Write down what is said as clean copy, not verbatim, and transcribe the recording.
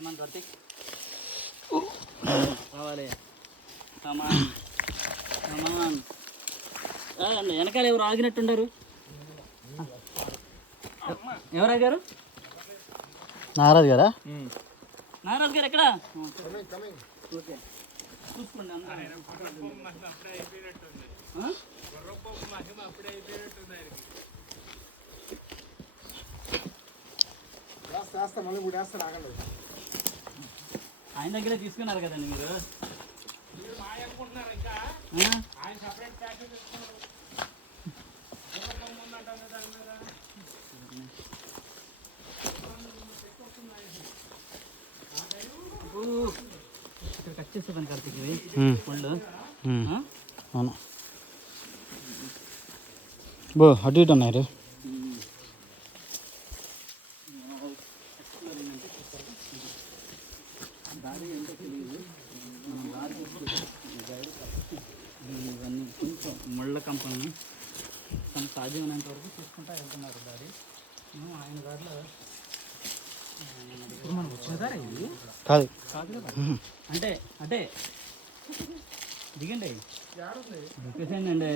కమాన్ కార్తీక్ రావాలి. కమాన్ కమాన్. వెనకాల ఎవరు ఆగినట్టుండరు? ఎవరు ఆగారు? నారాజు గారా? నారాజు గారు ఎక్కడ? ఓకే చూసుకోండి. ఆయన దగ్గరే తీసుకున్నారు కదండి మీరు. ఇక్కడ కట్ చేసేదాన్ని కార్తీక్ ఒళ్ళు. అవును బో అటు ఇటు ఉన్నాయి. ఇవన్నీ కొంచెం ముళ్ళ కంపని తను సాధ్యమైనంత వరకు చూసుకుంటా వెళ్తున్నారు దారి. ఆయన దారిలో మనం వచ్చిన దారి ఇది కాదు కాదు కదా. అంటే అంటే దిగండి దిగేసేయండి అండి.